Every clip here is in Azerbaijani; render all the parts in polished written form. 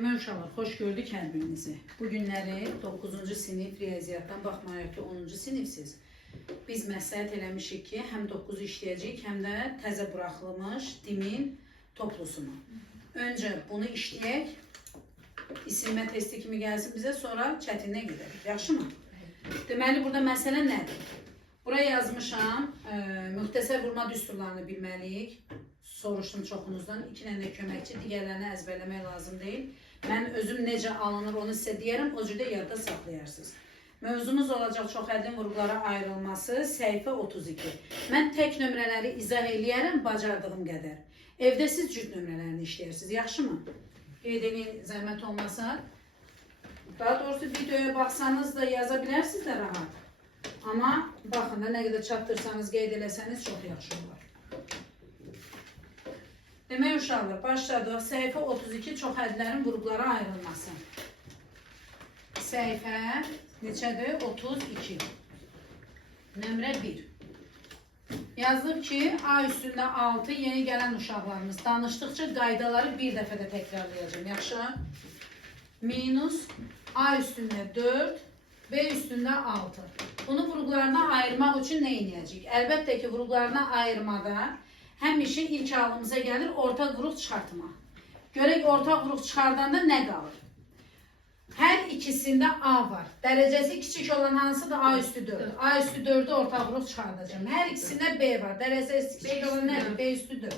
Demək uşaqlar, xoş gördük hər birinizi. Bu günləri 9-cu sinif riyaziyyatdan baxmayaraq ki 10-cu sinifsiz. Biz məsləhət eləmişik ki, həm 9-u işləyəcəyik, həm də təzə buraxılmış dimin toplusunu. Öncə bunu işləyək, isinmə testi kimi gəlsin bizə, sonra çətinə gedək. Yaxşımı? Deməli, burada məsələ nədir? Buraya yazmışam, müxtəsər vurma düsturlarını bilməliyik. Soruşdum çoxunuzdan, 2 dənə köməkçi, digərlərini əzbərləmək lazım deyil. Mən özüm necə alınır onu sizə deyərəm, o cürdə yadda saxlayarsınız. Mövzumuz olacaq çox ədin vurğulara ayrılması, səhifə 32. Mən tək nömrələri izah eləyərəm, bacardığım qədər. Evdə siz cüt nömrələrini işləyirsiniz, yaxşımı? Qeyd edin, zəhmət olmasa. Daha doğrusu videoya baxsanız da yaza bilərsiniz də rahat. Amma baxın da, nə qədər çatdırsanız, qeyd eləsəniz çox yaxşı olar. Demək uşaqlar, başladıq. Səhifə 32 çox hədlərin vurğulara ayrılması. Səhifə neçədir? 32. Nömrə 1. Yazılıb ki, A üstündə 6 yeni gələn uşaqlarımız. Danışdıqca qaydaları bir dəfə də təkrarlayacağım. Yaxşı? Minus A üstündə 4, B üstündə 6. Bunu vurğularına ayırmaq üçün nə edəcəyik? Əlbəttə ki, vurğularına ayırmada həmişə ilk halımıza gəlir ortaq vuruq çıxartma. Görək ortaq vuruq çıxardanda nə qalır? Hər ikisində A var. Dərəcəsi kiçik olan hansıdır? A üstü 4. A üstü 4'ü ortaq vuruq çıxardacağım. Hər ikisində B var. Dərəcəsi kiçik olan nədir? B üstü 4.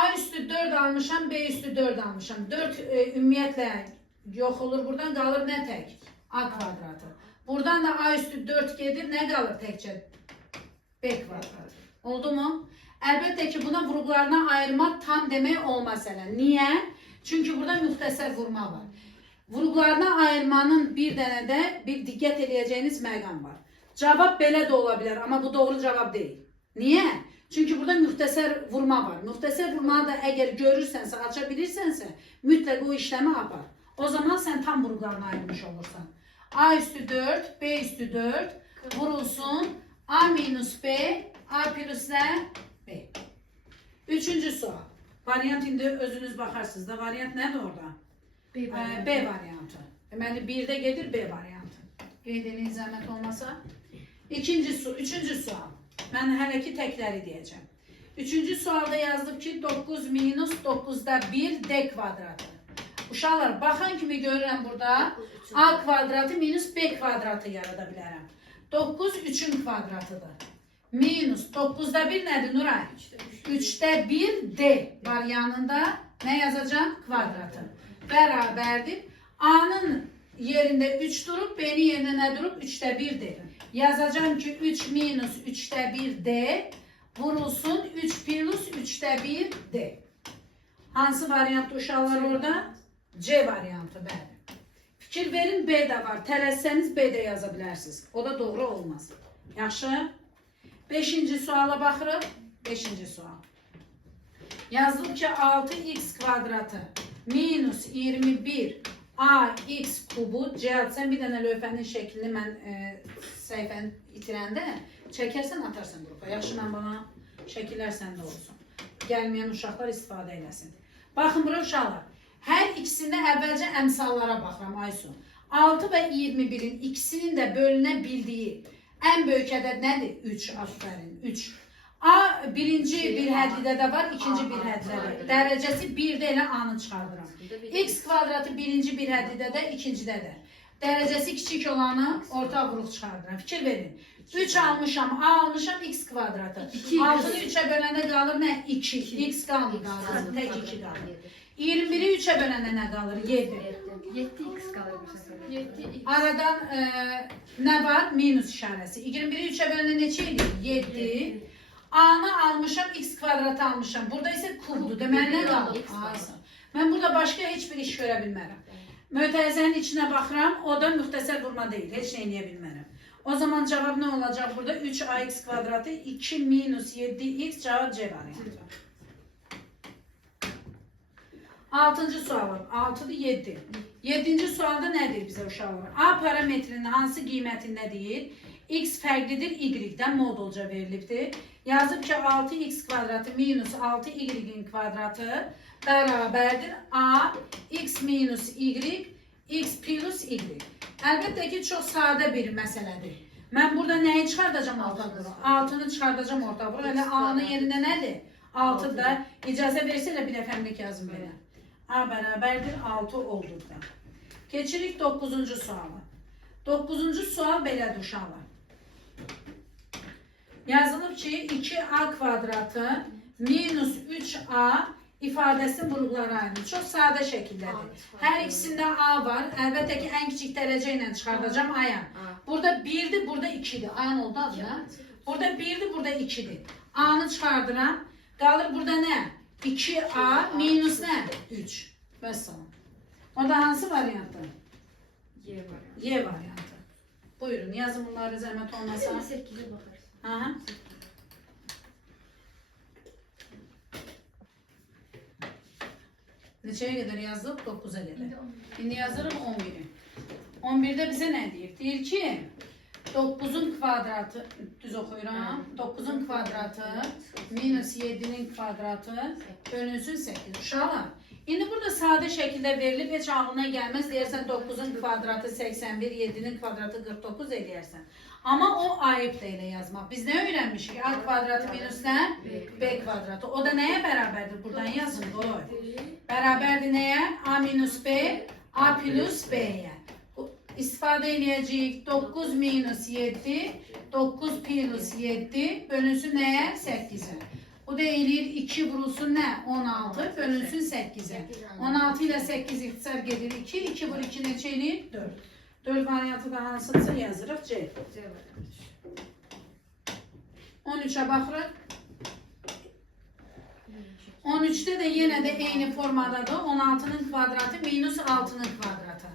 A üstü 4 almışam, B üstü 4 almışam. 4 ümumiyyətlə yox olur. Buradan qalır nə tək? A kvadratı. Buradan da A üstü 4 gedir. Nə qalır təkcə? B kvadratı. Oldu mu? Əlbəttə ki, buna vurğularına ayırmaq tam demək olmaz hələ. Niyə? Çünki burada müxtəsər vurma var. Vurğularına ayırmanın bir dənə də bir diqqət edəcəyiniz məqam var. Cavab belə də ola bilər, amma bu doğru cavab deyil. Niyə? Çünki burada müxtəsər vurma var. Müxtəsər vurmanı da əgər görürsənsə, aça bilirsənsə, mütləq o işləmi apar. O zaman sən tam vurğularına ayırmış olursan. A üstü 4, B üstü 4 vurulsun. A minus B, A pluslə B. Üçüncü sual. Variant indi özünüz baxarsınız da. Variant nədir orada? B variantı. Deməli, 1-də gedir B variantı. Qeyd edin, zəhmət olmasa. Üçüncü sual. Mən hələ ki təkləri deyəcəm. Üçüncü sualda yazılıb ki, 9 minus 9'da 1 D kvadratı. Uşaqlar, baxan kimi görürəm burada A kvadratı minus B kvadratı yarada bilərəm. 9 3'ün kvadratıdır. Minus 9'da 1 nədir Nuray? 3'də 1 D var yanında. Nə yazacağım? Kvadratı. Bərabərdir. A'nın yerində 3 durub, B'nin yerində nə durub? 3'də 1 D. Yazacağım ki 3 minus 3'də 1 D vurulsun 3 plus 3'də 1 D. Hansı variant uşaqlar orada? C variantı, bəli. Fikir verin, B də var. Tələssəniz B də yaza bilərsiniz. O da doğru olmaz. Yaxşı. 5-ci suala baxırıq. 5-ci sual. Yazılıb ki, 6x kvadratı minus 21 ax kubu. Cihad, sən bir dənə lövhənin şəklini mən səhifəni itirəndə çəkərsən, atarsan qrupa. Yaxşı, mən bana şəkillər səndə olsun. Gəlməyən uşaqlar istifadə eləsin. Baxın, bura uşaqlar. Hər ikisində əvvəlcə əmsallara baxıram, Aysun. 6 və 21'in ikisinin də bölünə bildiyi ən böyük ədəd nədir? 3, aferin, 3. A birinci bir hədlidə də var, ikinci bir hədlidə də. Dərəcəsi 1'də elə A'nı çıxardıram. X kvadratı birinci bir hədlidə də, ikincidə də. Dərəcəsi kiçik olanı orta vuruq çıxardıram. Fikir verin. 3 almışam, A almışam, X kvadratı. 6'ı 3'e böləndə qalır nə? 2. X qalır, tək 2 qalır. 21'i 3'e böləndə nə qalır? 7. 7x qalır bu səfərdə. 7x. Aradan nə var? Minus işarəsi. 21'i 3'e böləndə neçə edir? 7. A'nı almışam, X kvadratı almışam. Burada isə kubdur. Deməli nə qalır? Mən burada başqa heç bir iş görə bilmərəm. Mötərizənin içinə baxıram. O da müxtəsər vurma deyil. Heç nə eləyə bilmərəm. O zaman cavab nə olacaq burada? 3ax kvadratı 2 minus 7x cavab C variantı. 6-cı sualım. 6'dır 7. 7-ci sualda nədir bizə uşaqlar? A parametrinin hansı qiymətində deyil? X fərqlidir Y-dən modulca verilibdir. Yazıb ki 6x kvadratı minus 6y'in kvadratı bərabərdir A x minus y x plus y. Əlbəttə ki, çox sadə bir məsələdir. Mən burada nəyi çıxardacam orta vuru? 6-nı çıxardacam orta vuru. Elə A-nın yerində nədir? 6 da. İcazə versə elə bir dəfəmlik yazım belə. A bərabərdir 6 olduqda. Keçirik 9-cu suala. 9-cu sual belədir uşaqlar. Yazılıb ki 2a kvadratı minus 3a ifadəsinin vurğuları ayrılır. Çox sadə şəkildədir. Hər ikisində a var. Əlbəttə ki, ən kiçik dərəcə ilə çıxardacam a'ya. Burada 1'dir, burada 2'dir. Ayan oldu adı da. Burada 1'dir, burada 2'dir. A'nı çıxardıram. Qalır burada nə? 2a minus nə? 3. Vəssalam. O da hansı variantdır? Y variantı. Buyurun, yazın bunları zəhmət olmasa. 8'e bakarsın. Aha. Neçəyə qədər yazılıb? 9'a qədər. İndi yazırıq 11'i. 11'də bizə nə deyir? Deyir ki, 9'un kvadratı, düz oxuyuram, 9'un kvadratı minus 7'nin kvadratı bölünsün 8. Uşaqlar, indi burada sadə şəkildə verilib, heç ağlına gəlməz, deyərsən 9'un kvadratı 81, 7'nin kvadratı 49 eləyərsən. Amma o ayıbdır elə yazmaq. Biz nə öyrənmişik? A kvadratı minus nə? B kvadratı. O da nəyə bərabərdir? Buradan yazın, qoy. Bərabərdir nəyə? A minus B, A plus B'yə. İstifadə edəcəyik 9 minus 7, 9 plus 7 bölünsün nəyə? 8'ə. O da eləyir 2 vurulsun nə? 16 bölünsün 8'ə. 16 ilə 8 ixtisar gedir 2, 2 vur 2 neçə eləyir? 4. 4 variantı da hansıdırsa yazırıq C. 13'ə baxırıq. 13'də də yenə də eyni formadadır. 16'nın kvadratı minus 6'nın kvadratı.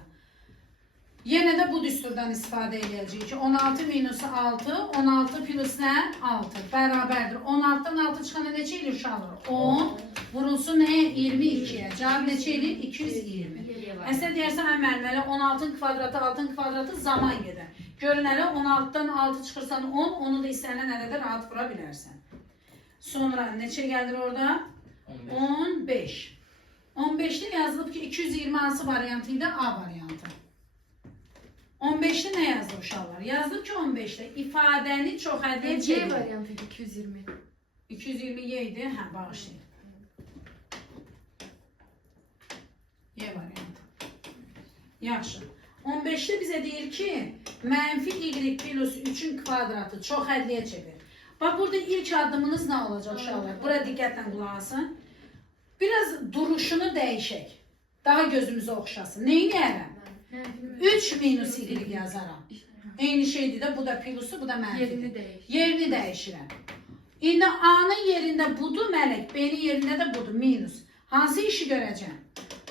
Yenə də bu düsturdan istifadə edəcəyik. 16 minus 6, 16 plus nə? 6. Bərabərdir. 16'dan 6 çıxanda neçə eləyir uşaqlar? 10. Vurulsun nəyə? 22'yə. Cavab neçə eləyir? 220. Əslində deyərsən, əməl 16'nın kvadratı, 6'nın kvadratı zaman gedər. Görün hələ 16'dan 6 çıxırsan 10, onu da istənilən ədədə rahat vura bilərsən. Sonra neçə gəlir orada? 15. 15'də yazılıb ki 220 hansı variantı idi? A variantı. 15'də nə yazılıb uşaqlar? Yazılıb ki 15'də ifadəni çox ədəd C edir. variantı 220. 220 Y idi. Hə, bağışlayın. Y variantı. Yaxşı. 15'də bizə deyir ki, mənfi Y plus 3'ün kvadratı çox ədliyə çevir. Bax, burada ilk addımınız nə olacaq uşaqlar? Bura diqqətlə qulaq asın. Biraz duruşunu dəyişək. Daha gözümüzə oxşasın. Neyini ərəm? 3 minus Y yazaram. Eyni şeydir də, bu da plusu, bu da mənfidir. Yerini dəyişirəm. İndi A'nın yerində budur, mələk. B'nin yerində də budur, minus. Hansı işi görəcəm?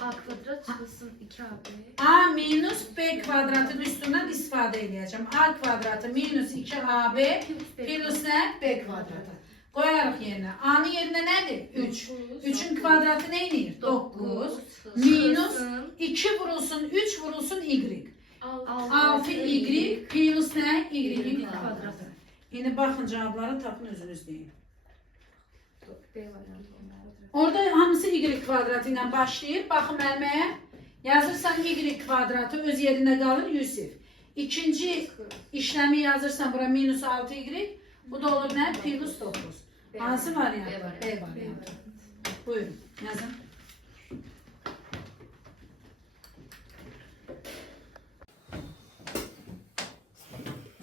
A kvadrat çıxılsın 2AB. A minus B kvadratın üstündən istifadə edəcəm. A kvadratı minus 2AB plus nə? B kvadratı. Qoyarıq yerinə. A'nın yerində nədir? 3. 3'ün kvadratı nə edir? 9. Minus 2 vurulsun, 3 vurulsun Y. 6Y plus nə? Y'nin kvadratı. İndi baxın, cavabları tapın, özünüz deyin. B variantı. Orada hamısı Y kvadratı ilə başlayır. Baxın mənməyə. Yazırsan Y kvadratı öz yerində qalır, Yusif. İkinci işləmi yazırsan bura minus 6Y. Bu da olur nə? Plus 9. Hansı variant? B variantı. Buyurun, yazın.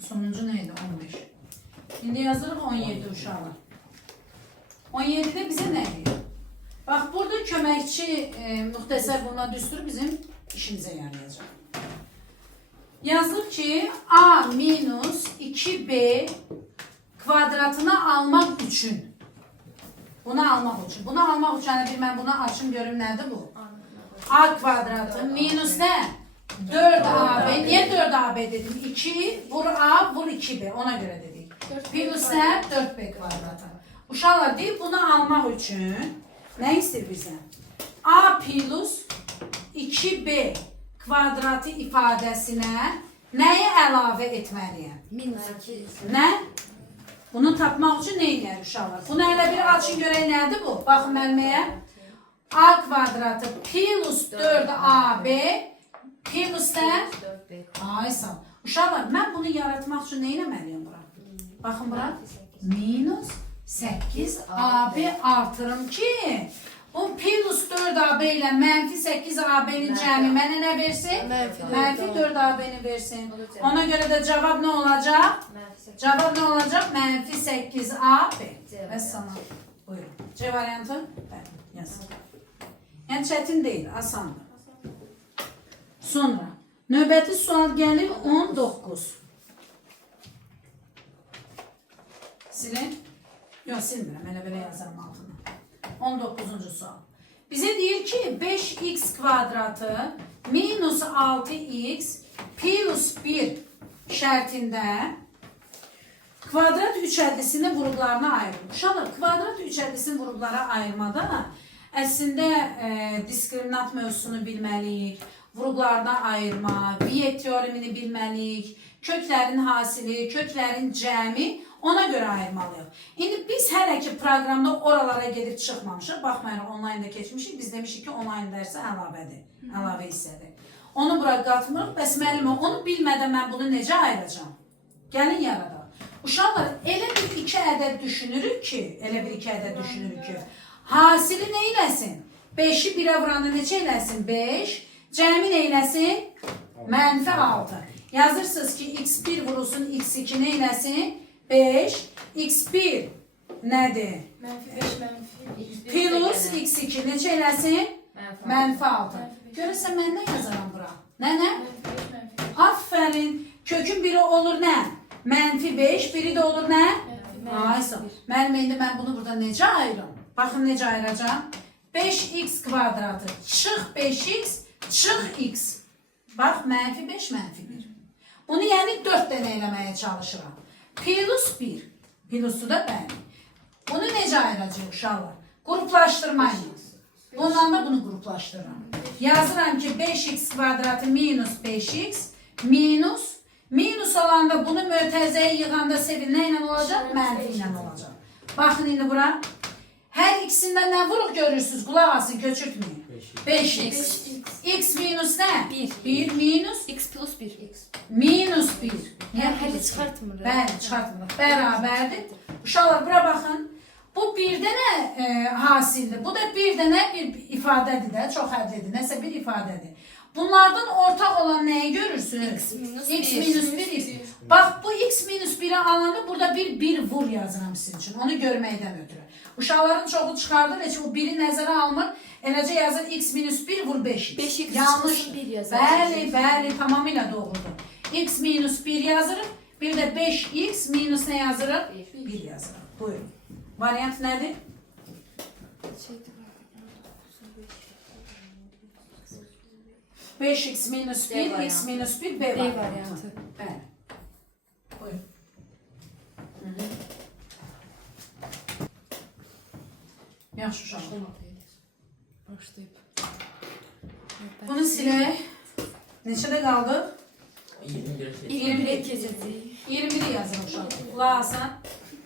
Sonuncu neydi? 15. Şimdi yazırıq 17 uşaqlar. 17'də bizə nə deyir? Bax, burada köməkçi müxtəsər buna düstur bizim işimizə yarayacaq. Yazılıb ki, A minus 2B kvadratını almaq üçün. Bunu almaq üçün. Bunu almaq üçün, bir mən bunu açım görüm nədir bu? A kvadratı minus nə? 4AB. Niyə 4AB dedim? 2 vur A vur 2B. Ona görə dedik. Plus nə? 4B kvadratı. Uşaqlar deyib, bunu almaq üçün nə istəyir bizə? A plus 2B kvadratı ifadəsinə nəyi əlavə etməliyəm? Minus 2. Nə? Bunu tapmaq üçün nə eləyər uşaqlar? Bunu hələ bir açın görək nədir bu? Baxın mənməyə. A kvadratı plus 4AB plus nə? 4B. Ay sağ ol. Uşaqlar, mən bunu yaratmaq üçün nə eləməliyim bura? Baxın bura. Minus 8AB artırım ki, bu plus 4AB ilə mənfi 8AB-nin cəmi mənə nə versin? Mənfi 4AB-ni versin. Ona görə də cavab nə olacaq? Cavab nə olacaq? Mənfi 8AB. Və sana. Buyurun. C variantı? Bəli, yazın. Yəni çətin deyil, asandır. Sonra növbəti sual gəlir 19. Silin. Yox, silmirəm. Elə belə yazarım altına. 19-cu sual. Bizə deyir ki, 5x kvadratı minus 6x plus 1 şərtində kvadrat üç ədisini qruplarına ayırır. Uşaqlar, kvadrat üç ədisini qruplara ayırmada əslində diskriminant mövzusunu bilməliyik, vurğularına ayırma, Viet teoremini bilməliyik, köklərin hasili, köklərin cəmi ona görə ayırmalıyıq. İndi biz hələ ki proqramda oralara gedib çıxmamışıq. Baxmayaraq onlaynda keçmişik. Biz demişik ki onlayn dərsi əlavədir, əlavə hissədir. Onu bura qatmırıq. Bəs müəllimə, onu bilmədən mən bunu necə ayıracağım? Gəlin yaradaq. Uşaqlar, elə bir iki ədəd düşünürük ki, hasili nə eləsin? 5-i 1-ə vuranda neçə eləsin? 5. Cəmi nə eləsin? Mənfi 6. Yazırsınız ki, x1 vurulsun, x2 nə eləsin? 5. x1 nədir? Mənfi 5, mənfi Plus x2 neçə eləsin? Mənfi 6. Görürsən, mən nə yazaram bura? Nə? Aferin. Kökün biri olur nə? Mənfi 5, biri də olur nə? Aysa. Müəllimə, indi mən bunu burada necə ayırım? Baxın necə ayıracağım. 5x kvadratı çıx 5x çıx x. Bax, mənfi 5, mənfi 1. Bunu yəni 4 dənə eləməyə çalışıram. Plus 1. Plusu da bəli. Bunu necə ayıracaq uşaqlar? Qruplaşdırmayın. Bundan da bunu qruplaşdırıram. Yazıram ki 5x kvadratı minus 5x minus olanda bunu mötərizəyə yığanda sevil nə ilə olacaq? Mənfi ilə olacaq. Baxın indi bura. Hər ikisindən nə vuruq görürsünüz? Qulaq asın, köçürtməyin. 5x. X minus nə? 1 minus x plus 1. minus 1. Yəni hələ çıxartmırıq. Bəli, çıxartmırıq. Bərabərdir. Uşaqlar, bura baxın. Bu bir dənə hasildir. Bu da bir dənə bir ifadədir də. Çox hədlidir. Nəsə bir ifadədir. Bunlardan ortaq olan nəyi görürsünüz? X minus 1. Bax, bu x minus 1'i alanda burada bir vur yazıram sizin üçün. Onu görməkdən ötürü. Uşaqların çoxu çıxardır. Heç bu biri nəzərə almır. Eləcə yazır x minus 1 vur 5x. 5x yanlış. 1 yazır. Bəli, tamamilə doğrudur. X minus 1 yazırıq. Bir də 5x minus nə yazırıq? 1 yazırıq. Buyurun. Variant nədir? 5x minus 1, x minus 1, B variantı. Bəli. Buyurun. Yaxşı uşaqlar. Başlayıb. Bunu silək. Neçədə qaldıq? 21 keçəcək. 21'i yazın uşaqlar. Qulaq asın.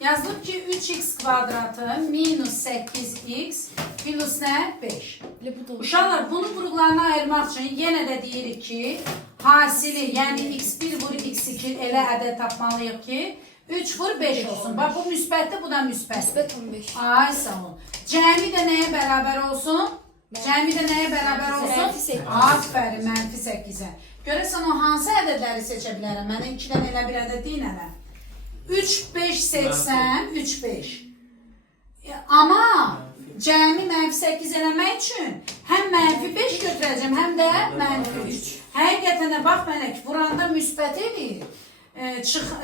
Yazılıb ki 3x kvadratı minus 8x plus nə? 5. Uşaqlar, bunu qruplarına ayırmaq üçün yenə də deyirik ki, hasili, yəni x1 vur x2 elə ədəd tapmalıyıq ki, 3 vur 5 olsun. Bax, bu müsbətdir, bu da müsbətdir. Müsbət 15. Ay, sağ ol. Cəmi də nəyə bərabər olsun? Cəmi də nəyə bərabər olsun? Aferin, mənfi 8-ə. Görəsən, o hansı ədədləri seçə bilərəm? Mənə 2-dən elə bir ədəd deyin hələ. 3, 5, 80, 3, 5. Amma cəmi mənfi 8 eləmək üçün həm mənfi 5 götürəcəm, həm də mənfi 3. Həqiqətən də bax Mələk, vuranda müsbət eləyir.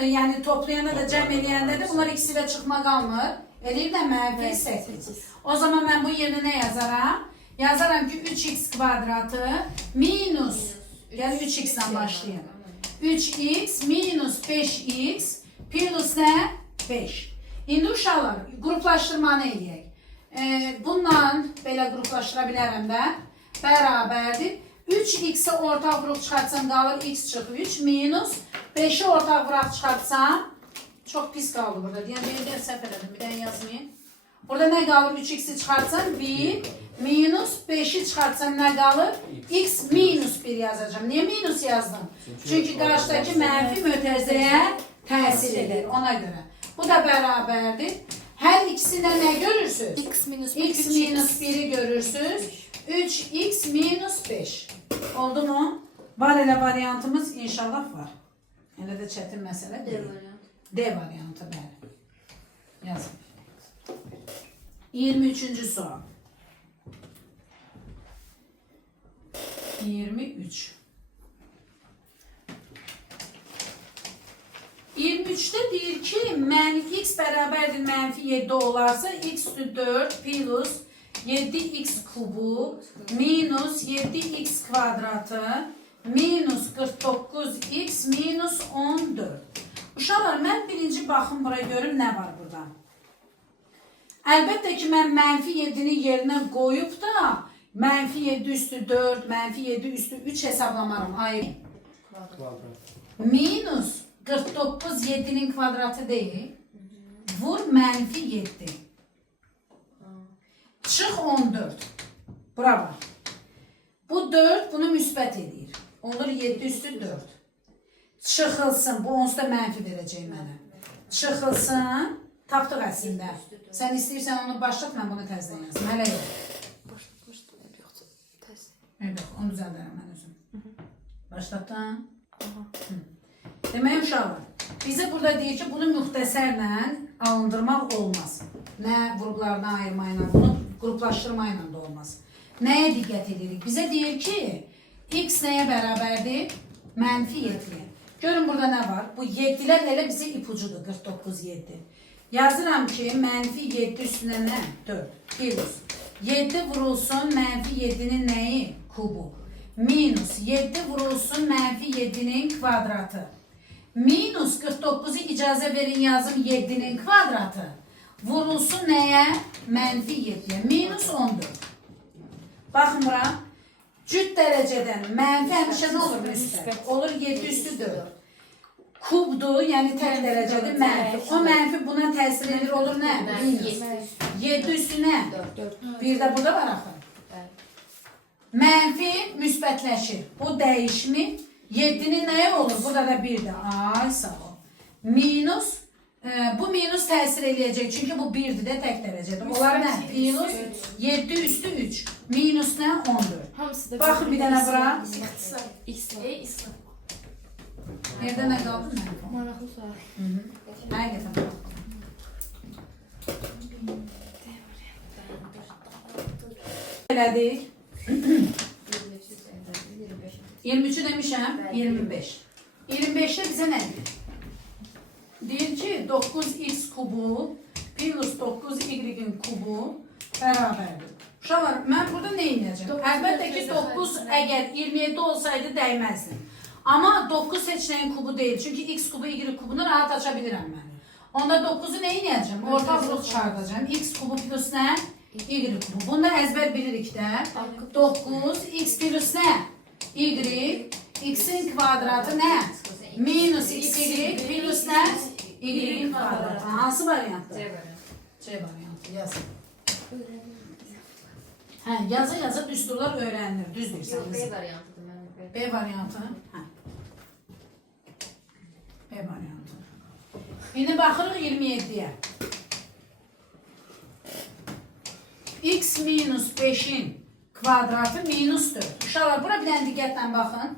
Yəni toplayanda da cəm eləyəndə də bunlar ikisi də çıxma qalmır. Eləyir də mənfi 8. O zaman mən bu yerinə nə yazaram? Yazaram ki 3x kvadratı minus, gəl 3x-dən başlayayım. 3x minus 5x plus nə? 5. İndi uşaqlar, qruplaşdırmanı eləyək. Bundan belə qruplaşdıra bilərəm də. Bərabərdir. 3x-i ortaq vuruq çıxartsam qalır x çıxı 3 minus 5-i ortaq vuruq çıxartsam çok pis qaldı burada. Yəni, bir də səhv elədim. Bir də yazmayayım. Burada ne qalır? 3x'i çıxartsam 1, minus 5'i çıxartsam ne qalır? X minus 1 yazacağım. Niye minus yazdım? Çünkü karşıdaki mənfi mötərizəyə təsir edir. Ona göre. Bu da bərabərdir. Hər ikisinde ne görürsünüz? X minus X minus 1'i görürsünüz. 3x minus 5. Oldu mu? Var elə variantımız inşallah var. Elə də çətin məsələ deyil. D variantı bəli. Yazın. 23. sual. 23. 23'te deyir ki, x bərabərdir mənfi 7 olarsa x üstü 4 plus 7x kubu minus 7x kvadratı minus 49x minus 14. Uşaqlar, mən birinci baxım bura görüm nə var burada. Əlbəttə ki, mən mənfi 7'ni yerinə qoyub da mənfi 7 üstü 4, mənfi 7 üstü 3 hesablamaram. Hayır. Minus 49 7'nin kvadratı değil. Vur mənfi 7. Çıx 14. Bura bax. Bu 4 bunu müsbət edir. Olur 7 üstü 4. Çıxılsın. Bu onsuz da mənfi verəcək mənə. Çıxılsın. Tapdıq əslində. Sən istəyirsən onu başlat, mən bunu təzdən yazım. Hələ yox. Yox, onu düzəldərəm mən özüm. Başlatdım. Demək uşaqlar, bizə burada deyir ki, bunu müxtəsərlə alındırmaq olmaz. Nə qruplarına ayırmayla, bunu qruplaşdırmayla da olmaz. Nəyə diqqət edirik? Bizə deyir ki, x nəyə bərabərdir? Mənfi 7. Görün burada nə var? Bu 7'lər elə bizə ipucudur, 49 7. Yazıram ki, mənfi 7 üstünə nə? 4. Plus. 7 vurulsun mənfi 7'nin nəyi? Kubu. Minus 7 vurulsun mənfi 7'nin kvadratı. Minus 49'u icazə verin yazım 7'nin kvadratı. Vurulsun nəyə? Mənfi 7'ye. Minus 14. Baxın bura. Cüt dərəcədən mənfi həmişə nə olur? Müsbət. Olur 7 üstü 4. Kubdur, yəni tək dərəcədir mənfi. O mənfi buna təsir edir, olur nə? Minus. 7 üstü nə? 1 də burada var axı. Mənfi müsbətləşir. Bu dəyişmi 7'nin nəyə olur? Burada da 1'dir. Ay sağ ol. Minus. Bu minus təsir eləyəcək. Çünki bu 1'dir də tək dərəcədir. Onlar nə? Minus 7 üstü 3. Minus nə? 14. Baxın bir dənə bura. Evdə nə qaldı? Maraqlı sual. Həqiqətən. Elədik. 23'ü demişəm. 25. 25'te bizə nə deyir? Deyir ki 9x kubu plus 9y'in kubu bərabərdir. Uşaqlar, mən burada nə edəcəm? Əlbəttə ki 9 əgər 27 olsaydı dəyməzdi. Amma 9 seçeneğin kubu değil. Çünkü x kubu y kubunu rahat açabilirim ben. Onda 9'u ne edeceğim? Orta vuruş çıkartacağım. X kubu plus ne? Y kubu. Bunu da ezber bilirik de. 9 x plus ne? Y. X'in kvadratı ne? Minus y plus ne? Y'in kvadratı. Hansı variantı? C variantı. Yaz. Hə, yaza düsturlar öğrenilir. Düz deyirsən. Yox, B variantıdır mənim. B variantı. Hə. B variantı. İndi baxırıq 27'ye. X minus 5'in kvadratı minus 4. Uşaqlar, bura bir dənə diqqətlə baxın.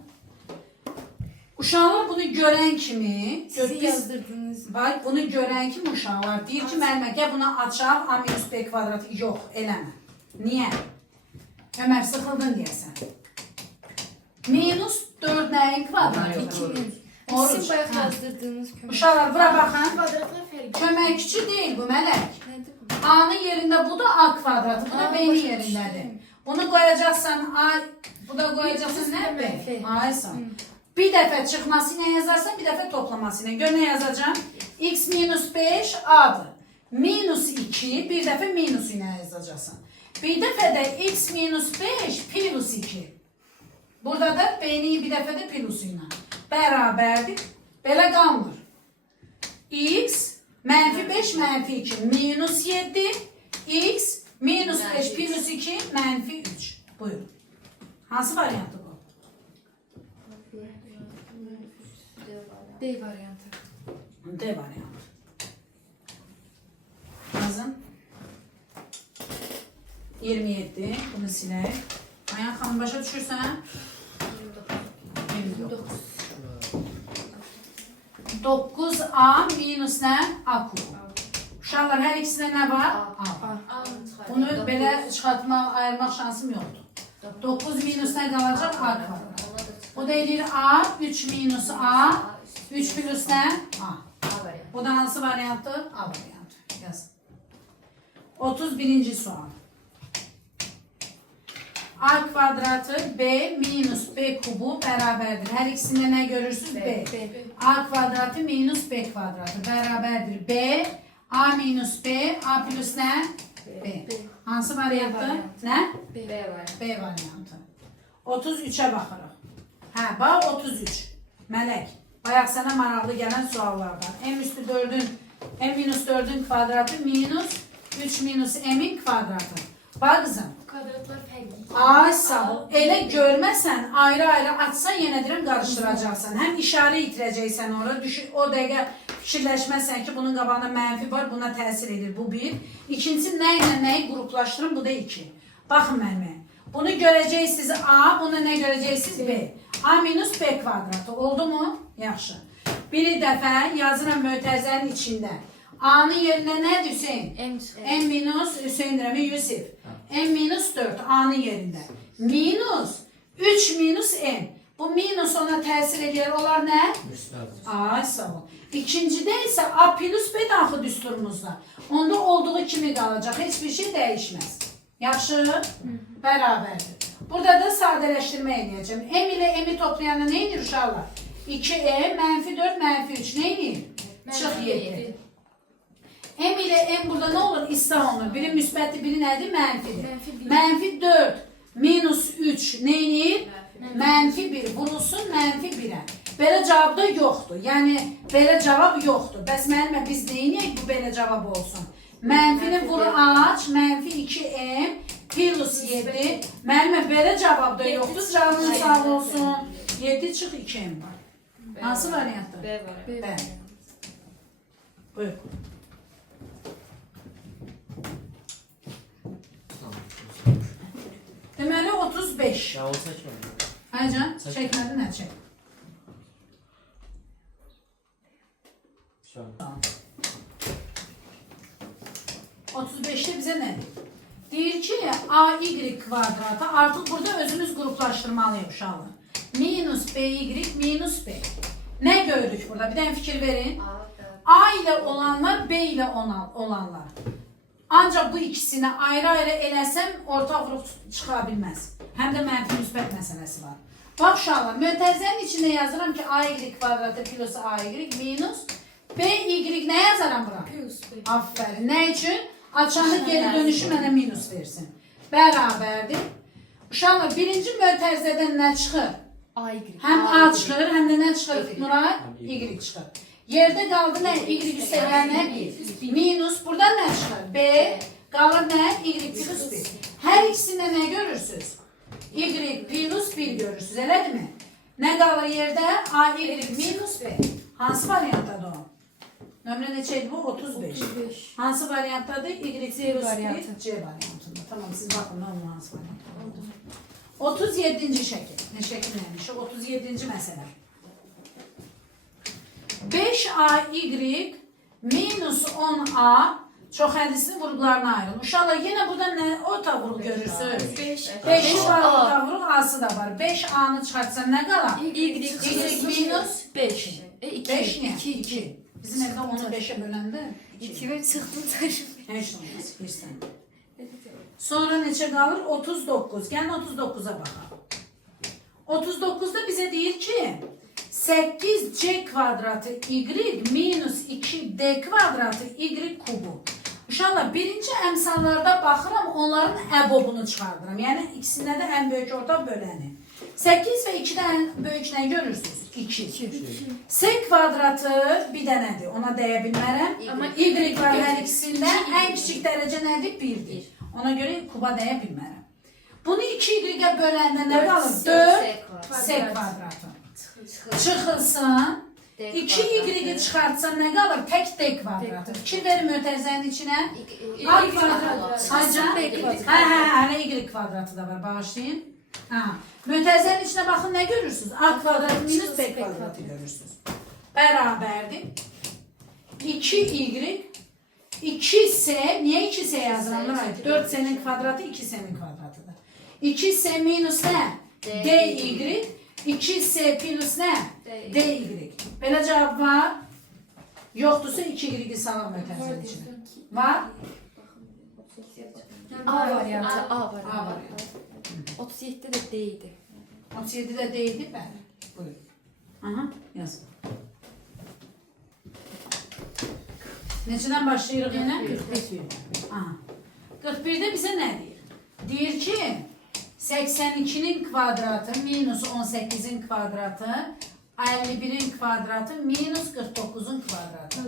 Uşaqlar bunu görən kimi, Siz yazdırdınız. Bak, bunu görən kimi uşaqlar deyir ki, müəllimə, gəl buna açaq, A minus B kvadratı. Yox, eləmə. Niyə? Ömər, sıxıldın deyəsən. Minus 4 nəyin kvadratı? 2'nin. Oruç. Siz bayaq yazdırdığınız kömür. Uşaqlar, bura baxın. Kvadratlar fərqli. Köməkçi deyil bu, mələk. Nədir bu? A'nın yerində bu da A kvadratı, bu da B'nin yerindədir. Bunu qoyacaqsan A, bu da qoyacaqsan nə B? Ay sağ. Bir dəfə çıxması ilə yazarsan, bir dəfə toplaması ilə. Gör nə yazacağım? X minus 5 A'dır. Minus 2, bir dəfə minus ilə yazacaqsan. Bir dəfə də x minus 5 plus 2. Burada da B'ni bir dəfə də plus ilə. Bərabərdir. Belə qalmır. X mənfi 5 mənfi 2 minus 7 X minus 5 plus 2 mənfi 3. Buyurun. Hansı variantı bu? D variantı. D variantı. Yazın. 27. Bunu silək. Ayhan xanım başa düşürsən? 29. 9A minus nə? A kubu. Uşaqlar, hər ikisində nə var? A. Bunu belə çıxartmaq, ayırmaq şansım yoxdur. 9 minus nə qalacaq? A kvadrat. Bu da edir A, 3 minus A, 3 plus nə? A. Bu da hansı variantı? A variantı. Yazın. 31. sual. A kvadratı B minus B kubu bərabərdir. Hər ikisində nə görürsünüz? B. A kvadratı minus B kvadratı bərabərdir. B, A minus B, A plus nə? B. Hansı variantı? Nə? B variantı. 33'e baxırıq. Hə, bax 33. Mələk. Bayaq sənə maraqlı gələn suallardan. M üstü 4'ün, M minus 4'ün kvadratı minus 3 minus M'in kvadratı. Bax qızım. Kvadratlar fərqli. Ay sağ ol. Elə görməsən, ayrı-ayrı açsan yenə deyirəm qarışdıracaqsan. Həm işarə itirəcəksən ora. O dəqiqə fikirləşməsən ki, bunun qabağında mənfi var, buna təsir edir. Bu bir. İkincisi, nə ilə nəyi qruplaşdırın, bu da 2. Baxın mənimə. Bunu görəcəksiniz A, bunu nə görəcəksiniz B. A minus B kvadratı. Oldu mu? Yaxşı. Bir dəfə yazıram mötərizənin içində. A'nın yerinə nədir Hüseyin? M minus Hüseyin deyirəm, Yusif. M minus 4 A'nın yerində. Minus 3 minus M. Bu minus ona təsir edir. Onlar nə? Ay sağ ol. İkincidə isə A plus B daxil düsturumuzda. Onda olduğu kimi qalacaq. Heç bir şey dəyişməz. Yaxşı? Bərabərdir. Burada da sadələşdirmə edəcəm. M ilə M'i toplayanda nə edir uşaqlar? 2M, mənfi 4, mənfi 3. Nə edir? Çıx 7. M ilə M burada nə olur? İslah olunur. Biri müsbətli, biri nədir? Mənfidir. Mənfi 4 minus 3 nə edir? Mənfi 1 vurulsun mənfi 1'ə. Belə cavab da yoxdur. Yəni, belə cavab yoxdur. Bəs müəllimə biz neyiniyək bu belə cavab olsun? Mənfini vur aç, mənfi 2M plus 7. Müəllimə belə cavab da yoxdur. Cavabın sağ olsun. 7 çıx 2M var. Hansı variantdır? B var. Buyur. Deməli 35. Ya o seçmedi. Aycan, çəkmədin, nə çək? Şu an. 35'te bize ne deyir? Deyir ki, AY kvadratı artıq burada özümüz qruplaşdırmalıyıq uşaqlar. Minus BY minus B. Nə gördük burada? Bir dənə fikir verin. A ilə olanlar, B ilə olanlar. Ancaq bu ikisini ayrı-ayrı eləsəm ortaq qrup çıxa bilməz. Həm də mənfi müsbət məsələsi var. Bax uşaqlar, mötərizənin içində yazıram ki, AY kvadratı plus AY minus BY nə yazaram bura? Plus B. Aferin. Nə üçün? Açanın geri dönüşü mənə minus versin. Bərabərdir. Uşaqlar, birinci mötərizədən nə çıxır? Həm A çıxır, həm də nə çıxır? Nuray? Y çıxır. Yerdə qaldı nə? Y üstəgəl nə? 1. Minus. Buradan nə çıxır? B. Qalır nə? Y plus 1. Hər ikisində nə görürsünüz? Y plus 1 görürsünüz. Elədir mi? Nə qalır yerdə? A, Y minus B. Hansı variantdadır o? Nömrə neçəydi bu? 35. Hansı variantdadır? Y plus 1 C variantında. Tamam, siz baxın nə olur hansı variantdadır. 37-ci şəkil. Ne şəkil neymiş? 37-ci məsələ. 5AY minus 10A çox hədisinin vurğularına ayrılır. Uşaqlar, yenə burada nə orta vurğu görürsünüz? 5 var, orta vurğu A'sı da var. 5A'nı çıxartsan nə qalar? Y minus 5. 5 niyə? 2. Bizim evdə onu 5'e böləndə 2. Ben çıktım taşım. Heç olmaz, bilsən. Sonra neçə qalır? 39. Gəlin 39'a baxaq. 39'da bizə deyir ki, 8C kvadratı Y minus 2D kvadratı Y kubu. Uşaqlar, birinci əmsallarda baxıram, onların əbobunu çıxardıram. Yəni, ikisində də ən böyük orta böləni. 8 və 2-də ən böyük nə görürsünüz? 2. S kvadratı bir dənədir. Ona dəyə bilmərəm. Amma Y var hər ikisində. Ən kiçik dərəcə nədir? 1-dir. Ona görə kuba dəyə bilmərəm. Bunu 2Y-ə böləndə nə qalır? 4 S kvadratı. Çıxılsın. 2Y-i çıxartsan nə qalır? Tək D kvadratı. Fikir verin mötərizənin içinə. A kvadratı. Saycan? Hələ Y kvadratı da var. Bağışlayın. Mötərizənin içinə baxın, nə görürsünüz? A kvadratı minus B kvadratı görürsünüz. Bərabərdir. 2Y 2S, niyə 2S yazıram? 4S'nin kvadratı 2S'nin kvadratıdır. 2S minus nə? DY. 2S minus nə? DY. Belə cavab var. Yoxdursa 2Y salaq mötərizənin içinə. Var? A variantı. A variantı. 37'de de değildi. 37'də deyildi, bəli. Buyurun. Aha, yaz. Neçədən başlayırıq yenə? 41'den. Aha. 41'də bizə nə deyir? Deyir ki, 82'nin kvadratı minus 18'in kvadratı 51'in kvadratı minus 49'un kvadratı.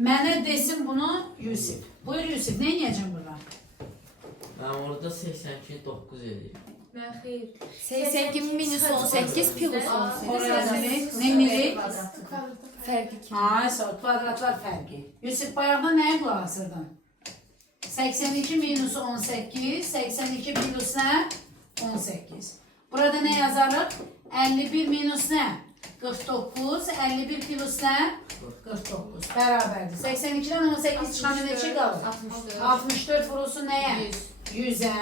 Mənə desin bunu Yusuf. Buyur Yusuf, nə yiyəcəm burada? Ben orada 82 9 edeyim. Ben xeyr. 82 minus 18 plus 18. Oraya ne milik? Farkı kim? Ay, sağ ol, kvadratlar fərqi. Yusuf, bayaqda nəyə qulaq asırdın? 82 minus 18, 82 plus nə? 18. Burada nə yazarıq? 51 minus nə? 49, 51 plus nə? 49. Bərabərdir. 82'dən 18 çıxanda neçə qalır? 64. 64 vurulsun nəyə? 100'ə.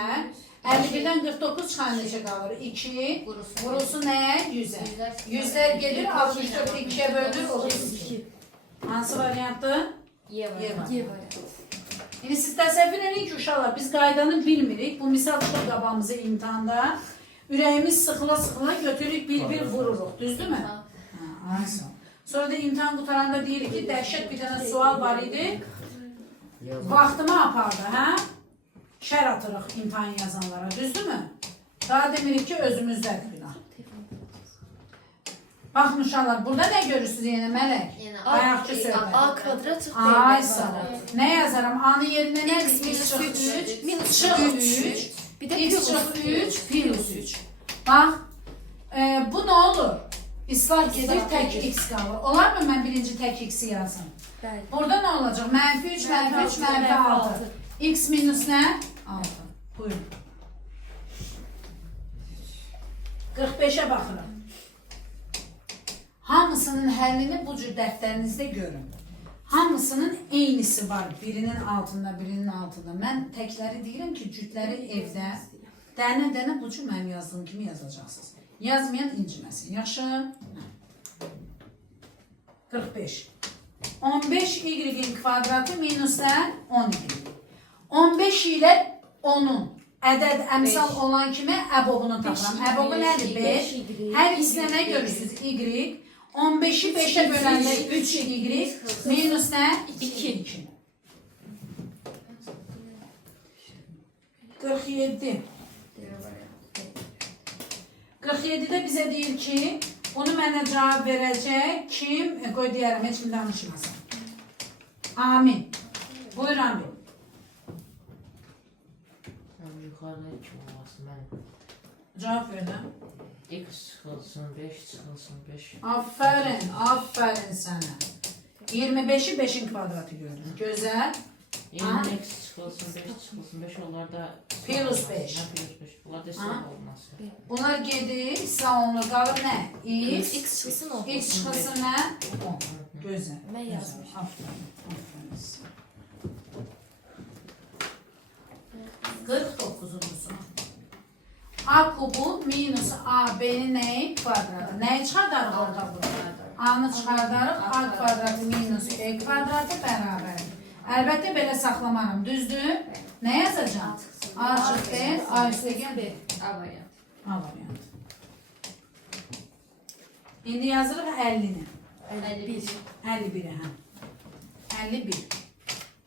51'dən 49 çıxanda neçə qalır? 2. Vurulsun nəyə? 100'ə. 100'lər gedir, 64 2'yə bölünür, 32. Hansı variantdır? Y var. Y var. Y variantı. İndi siz təsəvvür edin ki, uşaqlar, biz qaydanı bilmirik. Bu misal çıxır qabağımıza imtihanda. Ürəyimiz sıxıla-sıxıla götürürük, bir vururuq. Düzdürmü? Aynen. Sonra da imtihan qutaranda deyirik ki, dəhşət bir dənə sual var idi. Vaxtımı apardı, hə? Şər atırıq imtihan yazanlara, düzdürmü? Daha demirik ki, özümüzdədir günah. Baxın uşaqlar, burada nə görürsünüz yenə Mələk? Yenə Ayaqçı söhbət. A kvadrat çıktı. Ay sağ ol. Nə yazaram? A'nın yerinə nə? X X minus çıx 3, 3, minus çıx 3, 3, bir de X plus çıx 3, plus 3. Bax, bu nə olur? İslah gedir, tək X qalır. Olar mı mən birinci tək X'i yazım? Bəli. Burada nə olacaq? -3, -3, -6. X minus nə? 6. Buyurun. 45'ə baxırıq. Hamısının həllini bu cür dəftərinizdə görün. Hamısının eynisi var. Birinin altında, birinin altında. Mən təkləri deyirəm ki, cütləri evdə dənə-dənə bu cür mənim yazdığım kimi yazacaqsınız. Yazmayan inciməsin. Yaxşı? 45. 15y'in kvadratı minus nə? 10y. 15 ilə 10'un ədəd əmsal olan kimi əbobunu tapıram. Əbobu nədir? 5. Hər ikisinə nə görürsünüz? Y. 15'i 5'e böləndə 3y minus nə? 2. 47. 47'də bizə deyir ki, bunu mənə cavab verəcək kim? Qoy deyərəm, heç kim danışmasın. Amin. Buyur Amin. Yukarıda 2 olmasın benim. Cavab ver də. X çıkılsın 5 çıkılsın 5. Aferin, aferin sənə. 25'i 5'in kvadratı gördün. Gözəl. Yani X çıkılsın 5 çıkılsın 5 onlarda Plus 5. Plus 5. Bunlar da sınav olması. Bunlar gedir, İslam olur, qalır nə? X. X çıxsın o. X çıxılsın nə? 10. Gözəl. Mən gözəl. yazmışam. Aferin, aferin sizə. 49'uncusu. A kubu minus AB'nin nəyi? Kvadratı. Nəyi çıxardarıq orada burada? A'nı çıxardarıq. A kvadratı minus B kvadratı bərabər. Əlbəttə belə saxlamarım. Düzdür? Nə yazacağım? A çıx B, A üstə gəl B. A variant. A variant. İndi yazırıq 50'ni. 51. 51'i hə. 51.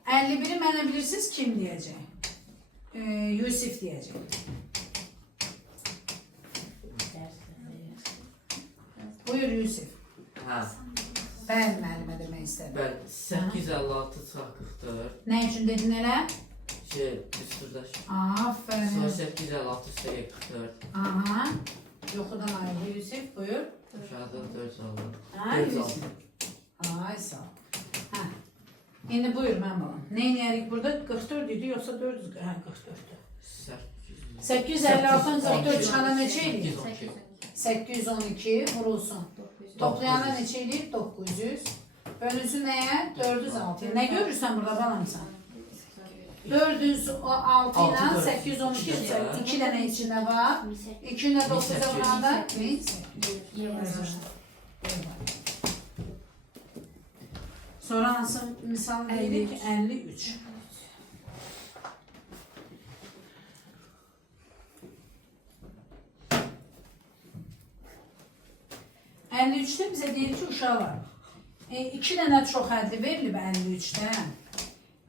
51'i mənə bilirsiniz kim deyəcək? Yusuf deyəcək. Buyur Yusuf. Hə. Bəli müəllimə demək istədim. Bəli, 856 çıxar 44. Nə üçün dedin elə? Üstürdəş. Aferin. Sonra 856 üstəgə 44. Aha. Yoxudan ayrıldı Yusuf. Buyur. Aşağıda 4 aldı. Ha, Yusuf. Ay sağ ol. Hə. İndi buyur mən balam. Nə eləyərik burada? 44 idi yoxsa 400? Hə, 44-dür. 856-dan 44 çıxana neçə eləyir? 812 vurulsun. Toplayanda neçə eləyir? 900. Bölünsün nəyə? 406. Nə görürsən burada balam sən? 406 ilə 812 2 dənə içində var. 2 ilə 9'a vuranda 1800. Sonra hansı misal dedik? 53. %53'te bize deyir ki uşaqlar. 2 dənə çox hədli verilib 53'dən.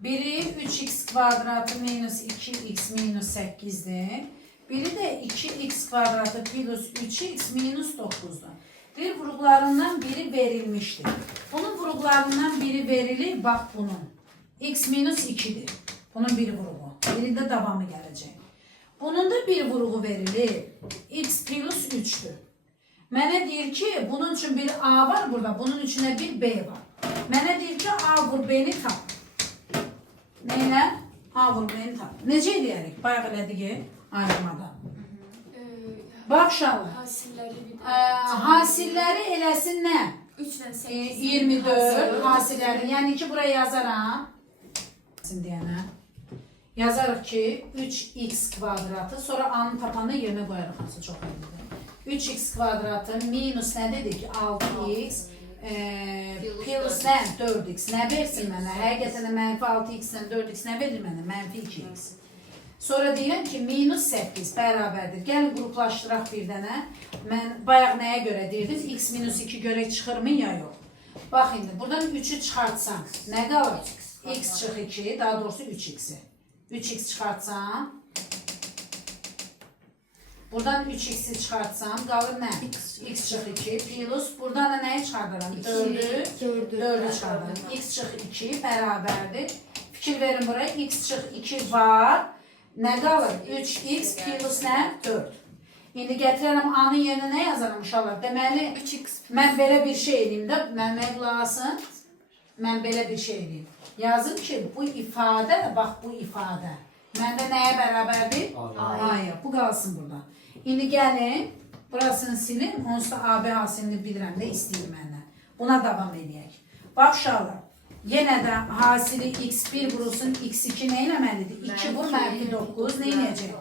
Biri 3x kvadratı minus 2x minus 8'dir. Biri de 2x kvadratı plus 3x minus 9'dur. Bir vurgularından biri verilmiştir. Bunun vurgularından biri verilir. Bak bunun. X minus 2'dir. Bunun bir vurgu. Birinde devamı gelecek. Bunun da bir vurgu verilir. X plus 3'tür. Mənə deyir ki, bunun için bir A var burada. Bunun içinde bir B var. Mənə deyir ki, A vur B'ni tap. Neyle? A vur B'ni tap. Necə eləyərik? Bayaq elədik ayrılmada. Bak uşaqlar. Hasilləri eləsin nə? 3 ilə 8. 24 hasilləri. Yəni ki, buraya yazaram. Deyənə. Yazarıq ki, 3x kvadratı. Sonra A'nın tapanı yerine qoyarıq. Hansı çox önemlidir. 3x kvadratı minus nə dedik? 6x plus nə? 4x. Nə versin mənə? Həqiqətən mənfi 6x-dən 4x nə verir mənə? Mənfi 2x. Sonra deyirəm ki, minus 8 bərabərdir. Gəlin qruplaşdıraq bir dənə. Mən bayaq nəyə görə deyirdim? X minus 2 görək çıxırmı ya yox? Bax indi, buradan 3'ü çıxartsam nə qalır? X çıx 2, daha doğrusu 3x'i. 3x çıxartsam, buradan 3x'i çıxartsam, qalır nə? X çıx 2 plus, buradan da nəyi çıxardıram? 4'ü çıxardıram. X çıx 2 bərabərdir. Fikir verin buraya, x çıx 2 var. Nə qalır? 3x plus nə? 4. İndi gətirərəm A'nın yerinə nə yazaram uşaqlar? Deməli, 3x. Mən belə bir şey edeyim də, mənə qulaq asın. Mən belə bir şey edeyim. Yazın ki, bu ifadə, bax bu ifadə. Məndə nəyə bərabərdir? A'ya. Bu qalsın burada. İndi gəlin, burasını silin, onsuz da AB hasilini bilirəm də istəyir məndən. Buna davam edək. Bax uşaqlar. Yenə də hasili x1 vurulsun, x2 nə eləməlidir? 2 vur, mənfi 9, nə eləyəcək?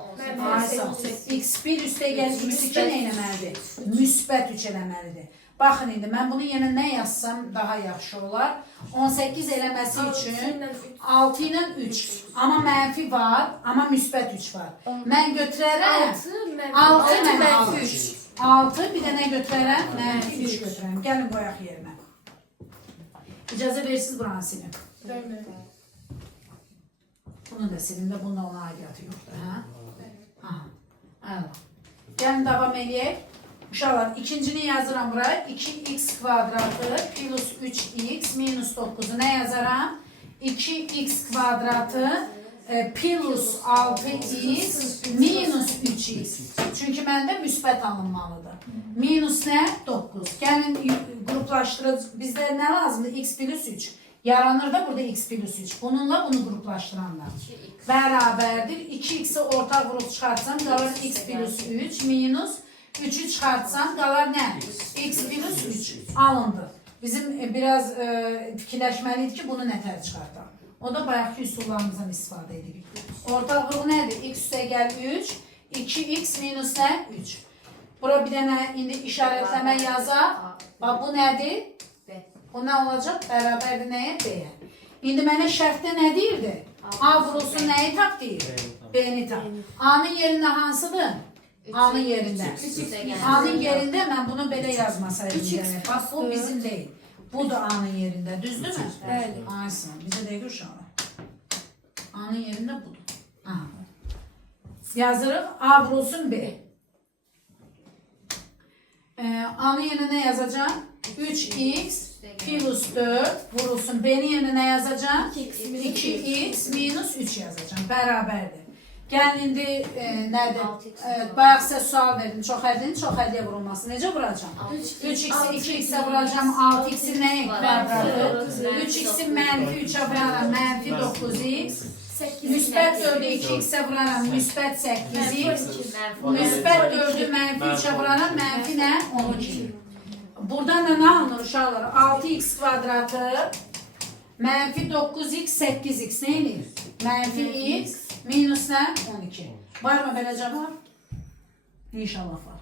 x1 üstə gəl, x2 nə eləməlidir? Müsbət 3 eləməlidir. Baxın indi, mən bunu yenə nə yazsam daha yaxşı olar? 18 eləməsi üçün 6 ilə 3. Amma mənfi var, amma müsbət 3 var. Mən götürərəm 6 mənfi 3. 6, bir də nə götürərəm? Mənfi 3 götürərəm. Gəlin qoyaq yerinə. İcazə versiniz buranı silin. Bunu da silin de bunda ona aidiyyatı yoxdur. Aha. Gəlin davam edək. Uşaqlar ikincini yazıram buraya. 2x kvadratı plus 3x minus 9'u nə yazaram? 2x kvadratı plus 6x minus 3x. Çünki məndə müsbət alınmalıdır. Minus nə? 9. Gəlin qruplaşdırırız. Bizdə nə lazımdır? X plus 3. Yaranır da burada x plus 3. Bununla bunu qruplaşdıranlar. Bərabərdir. 2x'i orta vurup çıxartsam qalır x plus 3 minus 3'ü çıxartsam qalar nə? X plus 3 alındı. Bizim biraz fikirləşməliydik ki, bunu nətər çıxartaq. O da bayaqki üsullarımızdan istifadə edirik. Orta vuruq nədir? X üstə gəl 3. 2x minus nə? 3. Bura bir dənə indi işarətləmə yazaq. Bax bu nədir? Bu nə olacaq? Bərabərdir nəyə? B-yə. İndi mənə şərtdə nə deyirdi? A vurulsun nəyi tap deyir? B-ni tap. A-nın yerində hansıdır? A-nın yerində. A-nın yerində mən bunu belə yazmasaydım. Bax bu bizim deyil. Bu da A-nın yerində. Düzdürmü? Bəli. Aysın. Bizə deyil uşaqlar. A-nın yerində budur. Aha. Yazırıq. A vurulsun B. A'nın yerine ne yazacağım? 3x plus 4 vurulsun. B'nin yerine ne yazacağım? 2x minus 3 yazacağım. Beraberdir. Gəlin indi nədir? Bayaq sizə sual verdim. Çox hədinin çox hədiyə vurulması. Necə vuracağım? 3x-i 2x-ə vuracağım. 6x-i nəyə kvadratı? 3x-i mənfi 3-ə vuraram. Mənfi 9x. Müsbət 4'ü 2x'e vuraram. Müsbət 8x. Müsbət 4'ü mənfi 3'ə vuraram. Mənfi nə? 12. Buradan da nə alınır uşaqlar? 6x kvadratı mənfi 9x 8x neyini? Mənfi x minus nə? 12. Var mı belə cavab? İnşallah var.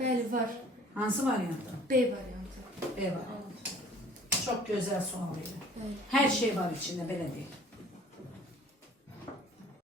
Bəli, var. Hansı variantda? B variantı. B variantı. Çok güzel sual idi. Her şey var içinde, belə deyil.